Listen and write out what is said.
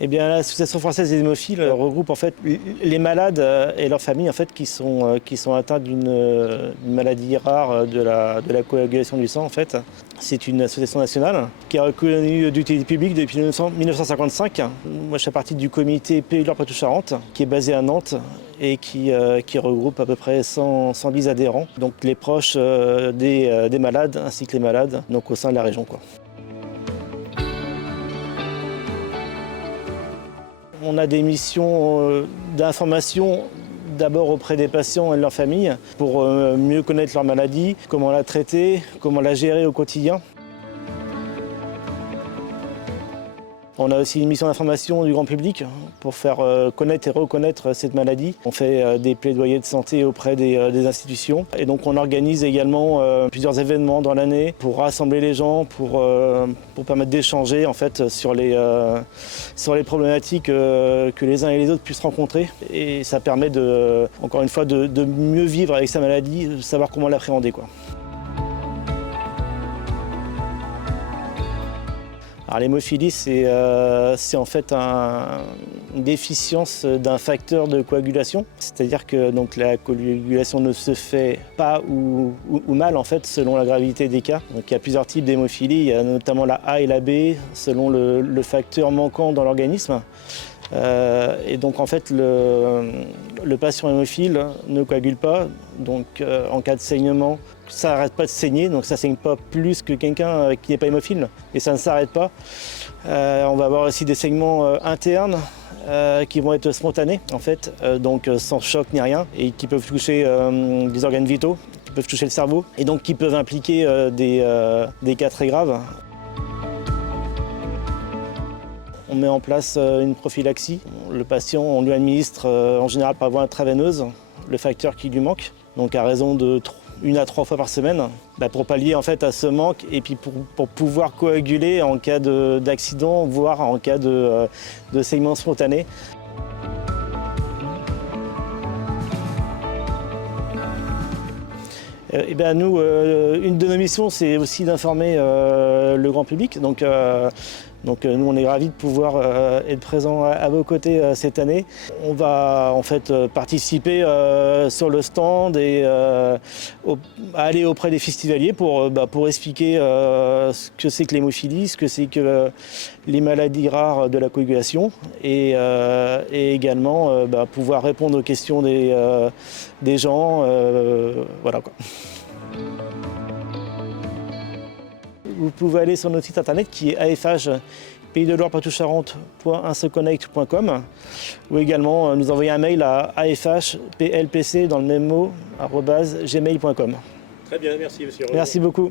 Eh bien, l'Association française des hémophiles regroupe en fait les malades et leurs familles en fait qui sont atteints d'une maladie rare de la coagulation du sang en fait. C'est une association nationale qui est reconnue d'utilité publique depuis 1955. Moi, je fais partie du comité Pays de l'Or Poitou-Charentes qui est basé à Nantes et qui regroupe à peu près 110 adhérents. Donc les proches des malades ainsi que les malades donc au sein de la région, quoi. On a des missions d'information d'abord auprès des patients et de leurs familles pour mieux connaître leur maladie, comment la traiter, comment la gérer au quotidien. On a aussi une mission d'information du grand public pour faire connaître et reconnaître cette maladie. On fait des plaidoyers de santé auprès des institutions. Et donc on organise également plusieurs événements dans l'année pour rassembler les gens, pour permettre d'échanger en fait, sur les problématiques que les uns et les autres puissent rencontrer. Et ça permet encore une fois de mieux vivre avec sa maladie, de savoir comment l'appréhender, quoi. Alors, l'hémophilie, c'est en fait une déficience d'un facteur de coagulation. C'est-à-dire que donc, la coagulation ne se fait pas ou mal en fait, selon la gravité des cas. Donc, il y a plusieurs types d'hémophilie. Il y a notamment la A et la B, selon le facteur manquant dans l'organisme. Et donc en fait le patient hémophile ne coagule pas, donc en cas de saignement, ça n'arrête pas de saigner, donc ça ne saigne pas plus que quelqu'un qui n'est pas hémophile, et ça ne s'arrête pas. On va avoir aussi des saignements internes qui vont être spontanés en fait, donc sans choc ni rien, et qui peuvent toucher des organes vitaux, qui peuvent toucher le cerveau, et donc qui peuvent impliquer des cas très graves. On met en place une prophylaxie. Le patient, on lui administre en général par voie intraveineuse le facteur qui lui manque, donc à raison de 1 à 3 fois par semaine, pour pallier en fait à ce manque et puis pour pouvoir coaguler en cas d'accident, voire en cas de saignement spontané. Eh bien, nous, une de nos missions, c'est aussi d'informer le grand public. Donc, nous, on est ravis de pouvoir être présents à vos côtés cette année. On va en fait participer sur le stand et aller auprès des festivaliers pour expliquer ce que c'est que l'hémophilie, ce que c'est que les maladies rares de la coagulation et également pouvoir répondre aux questions des gens. Voilà, quoi. Vous pouvez aller sur notre site internet qui est afh-pays-de-loire-poitou-charentes.inseconnect.com ou également nous envoyer un mail à afhplpc dans le même mot @gmail.com. Très bien, merci monsieur. Merci beaucoup.